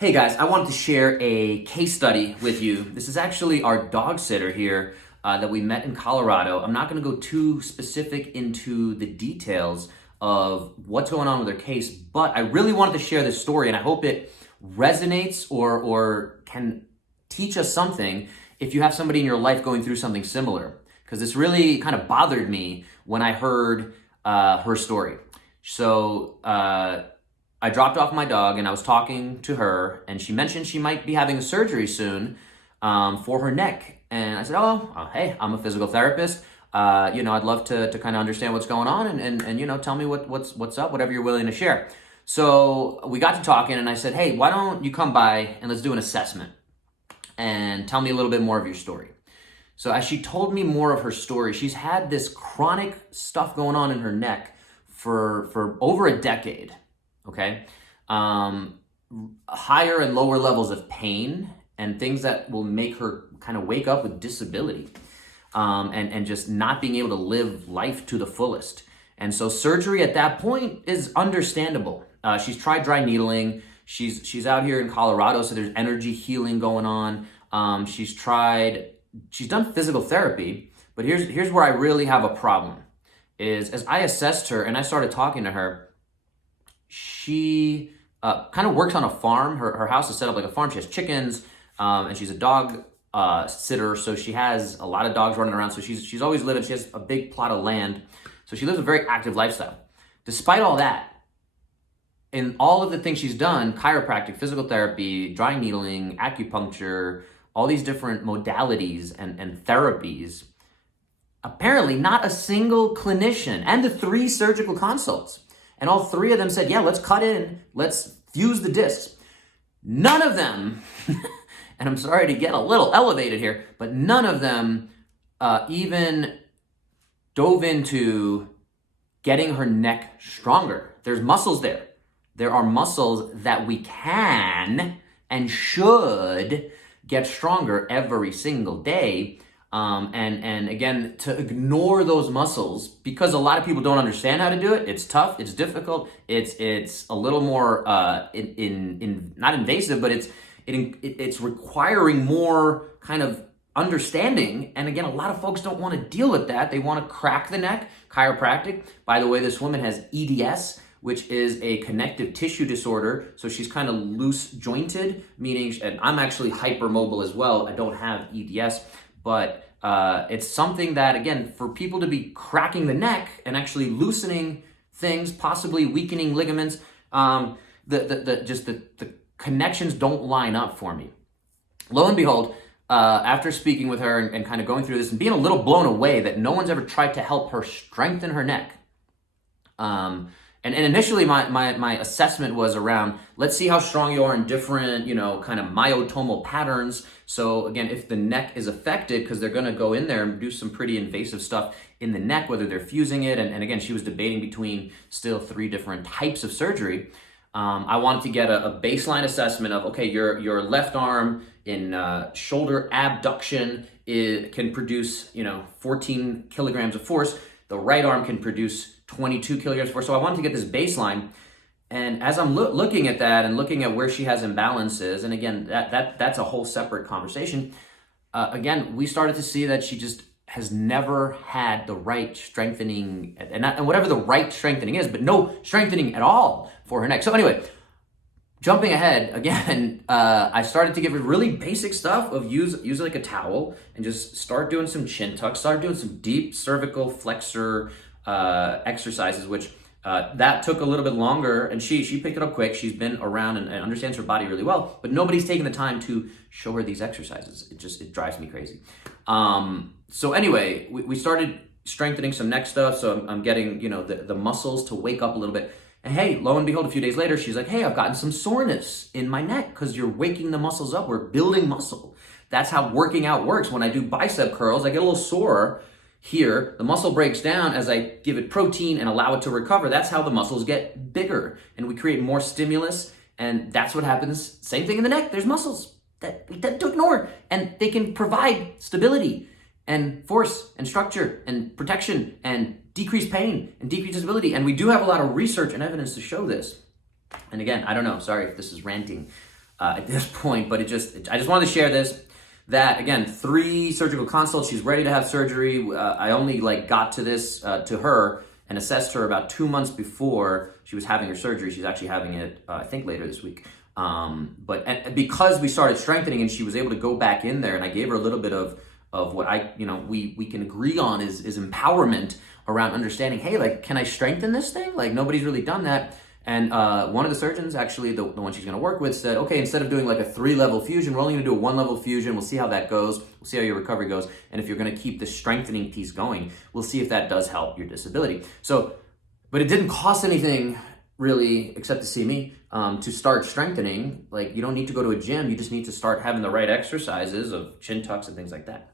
Hey guys, I wanted to share a case study with you. This is actually our dog sitter here that we met in Colorado. I'm not going to go too specific into the details of what's going on with her case, but I really wanted to share this story and I hope it resonates or can teach us something if you have somebody in your life going through something similar. Because this really kind of bothered me when I heard her story. So, I dropped off my dog and I was talking to her and she mentioned she might be having a surgery soon for her neck. And I said, hey, I'm a physical therapist. I'd love to kind of understand what's going on and tell me what's up, whatever you're willing to share. So we got to talking and I said, hey, why don't you come by and let's do an assessment and tell me a little bit more of your story. So as she told me more of her story, she's had this chronic stuff going on in her neck for over a decade. Okay. Higher and lower levels of pain and things that will make her kind of wake up with disability, and just not being able to live life to the fullest. And so surgery at that point is understandable. She's tried dry needling. She's out here in Colorado, so there's energy healing going on. She's done physical therapy, but here's where I really have a problem is as I assessed her and I started talking to her, she kind of works on a farm. Her house is set up like a farm. She has chickens, and she's a dog sitter, so she has a lot of dogs running around. So she's always living. She has a big plot of land, so she lives a very active lifestyle. Despite all that, in all of the things she's done, chiropractic, physical therapy, dry needling, acupuncture, all these different modalities and therapies, apparently not a single clinician, and the 3 surgical consults, and all 3 of them said, yeah, let's cut in, let's fuse the discs. None of them, and I'm sorry to get a little elevated here, but none of them even dove into getting her neck stronger. There's muscles there. There are muscles that we can and should get stronger every single day. And again, to ignore those muscles, because a lot of people don't understand how to do it. It's tough. It's difficult. It's a little more not invasive, but it's requiring more kind of understanding. And again, a lot of folks don't want to deal with that. They want to crack the neck. Chiropractic. By the way, this woman has EDS, which is a connective tissue disorder. So she's kind of loose jointed, meaning, and I'm actually hypermobile as well. I don't have EDS. But it's something that, again, for people to be cracking the neck and actually loosening things, possibly weakening ligaments, the connections don't line up for me. Lo and behold, after speaking with her and kind of going through this and being a little blown away that no one's ever tried to help her strengthen her neck. And initially my assessment was around, let's see how strong you are in different, kind of myotomal patterns. So again, if the neck is affected, because they're going to go in there and do some pretty invasive stuff in the neck, whether they're fusing it. And again, she was debating between still 3 different types of surgery. I wanted to get a baseline assessment of, okay, your left arm in shoulder abduction can produce, 14 kilograms of force. The right arm can produce 22 kilograms of force. So I wanted to get this baseline. And as I'm looking at that and looking at where she has imbalances, and again, that's a whole separate conversation. Again, we started to see that she just has never had the right strengthening, and whatever the right strengthening is, but no strengthening at all for her neck. So anyway, jumping ahead, again, I started to give her really basic stuff of use like a towel and just start doing some chin tucks, start doing some deep cervical flexor exercises, which that took a little bit longer, and she picked it up quick. She's been around and understands her body really well, but nobody's taken the time to show her these exercises. It drives me crazy. So anyway, we started strengthening some neck stuff. So I'm getting, the muscles to wake up a little bit. And hey, lo and behold, a few days later, she's like, hey, I've gotten some soreness in my neck because you're waking the muscles up. We're building muscle. That's how working out works. When I do bicep curls, I get a little sore here. The muscle breaks down as I give it protein and allow it to recover. That's how the muscles get bigger and we create more stimulus. And that's what happens. Same thing in the neck. There's muscles that we tend to ignore, and they can provide stability and force and structure and protection and decrease pain and decrease disability. And we do have a lot of research and evidence to show this. And again, I don't know, sorry if this is ranting. at this point, but I just wanted to share this. That again, 3 surgical consults. She's ready to have surgery. I only got to this to her and assessed her about 2 months before she was having her surgery. She's actually having it, I think, later this week. But because we started strengthening and she was able to go back in there, and I gave her a little bit of what we can agree on is empowerment around understanding. Hey, can I strengthen this thing? Nobody's really done that. And one of the surgeons, actually the one she's going to work with, said, okay, instead of doing a 3-level fusion, we're only going to do a 1-level fusion. We'll see how that goes. We'll see how your recovery goes. And if you're going to keep the strengthening piece going, we'll see if that does help your disability. So, but it didn't cost anything really, except to see me, to start strengthening. You don't need to go to a gym. You just need to start having the right exercises of chin tucks and things like that.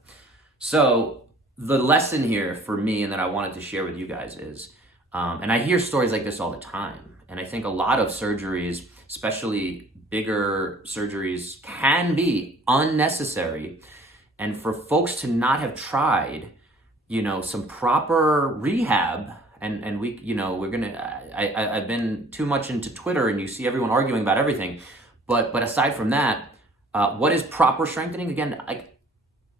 So the lesson here for me, and that I wanted to share with you guys is, and I hear stories like this all the time, and I think a lot of surgeries, especially bigger surgeries, can be unnecessary. And for folks to not have tried, some proper rehab, and I've been too much into Twitter and you see everyone arguing about everything. But aside from that, what is proper strengthening? Again,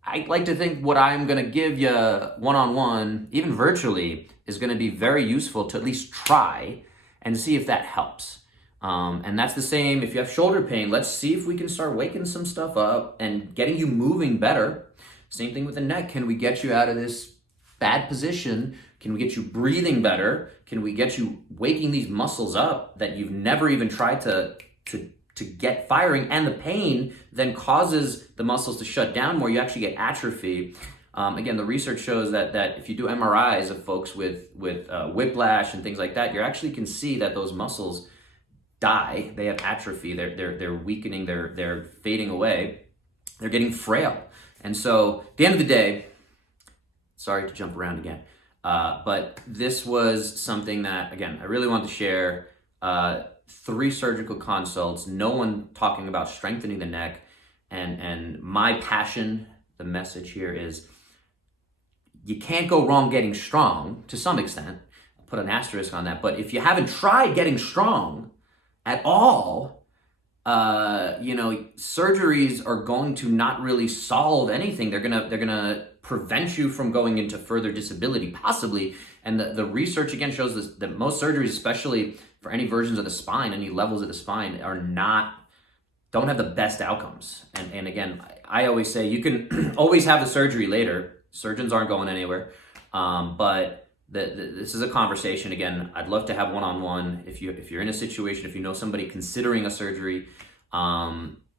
I like to think what I'm going to give you one-on-one, even virtually, is going to be very useful to at least try and see if that helps. And that's the same if you have shoulder pain. Let's see if we can start waking some stuff up and getting you moving better. Same thing with the neck. Can we get you out of this bad position? Can we get you breathing better? Can we get you waking these muscles up that you've never even tried to get firing? And the pain then causes the muscles to shut down more. You actually get atrophy. Again, the research shows that if you do MRIs of folks with whiplash and things like that, you actually can see that those muscles die. They have atrophy. They're weakening. They're fading away. They're getting frail. And so at the end of the day, sorry to jump around again, but this was something that, again, I really want to share. 3 surgical consults, no one talking about strengthening the neck. And my passion, the message here is, you can't go wrong getting strong to some extent. I'll put an asterisk on that. But if you haven't tried getting strong at all, surgeries are going to not really solve anything. They're gonna prevent you from going into further disability, possibly. And the research again shows this, that most surgeries, especially for any versions of the spine, any levels of the spine, don't have the best outcomes. And again, I always say you can always have the surgery later. Surgeons aren't going anywhere. But this is a conversation. Again, I'd love to have one-on-one. If you're in a situation, if you know somebody considering a surgery,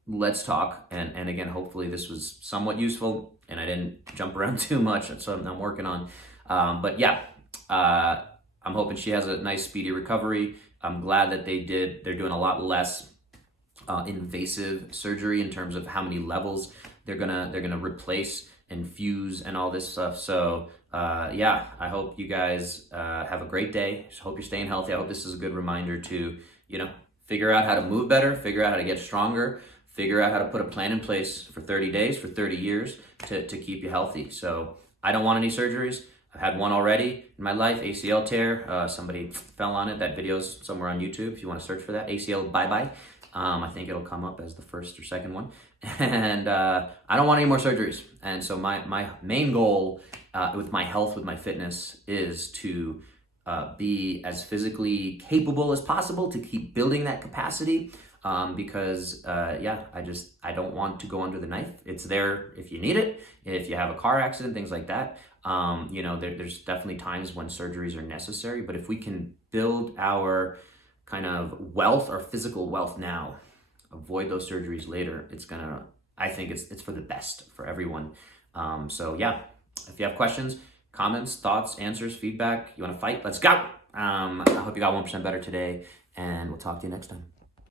let's talk. And again, hopefully this was somewhat useful and I didn't jump around too much. That's something I'm working on. But yeah, I'm hoping she has a nice speedy recovery. I'm glad that they're doing a lot less invasive surgery in terms of how many levels they're gonna replace and fuse and all this stuff. So yeah, I hope you guys have a great day. Just hope you're staying healthy. I hope this is a good reminder to figure out how to move better, figure out how to get stronger, figure out how to put a plan in place for 30 days, for 30 years to keep you healthy. So I don't want any surgeries. I've had one already in my life, ACL tear. Somebody fell on it. That video's somewhere on YouTube if you want to search for that. ACL bye-bye. I think it'll come up as the first or second one. And I don't want any more surgeries. And so my main goal with my health, with my fitness, is to be as physically capable as possible, to keep building that capacity. Because I don't want to go under the knife. It's there if you need it, if you have a car accident, things like that. There's definitely times when surgeries are necessary, but if we can build our kind of wealth, our physical wealth now, avoid those surgeries later, I think it's for the best for everyone. So yeah, if you have questions, comments, thoughts, answers, feedback, you want to fight, let's go. I hope you got 1% better today, and we'll talk to you next time.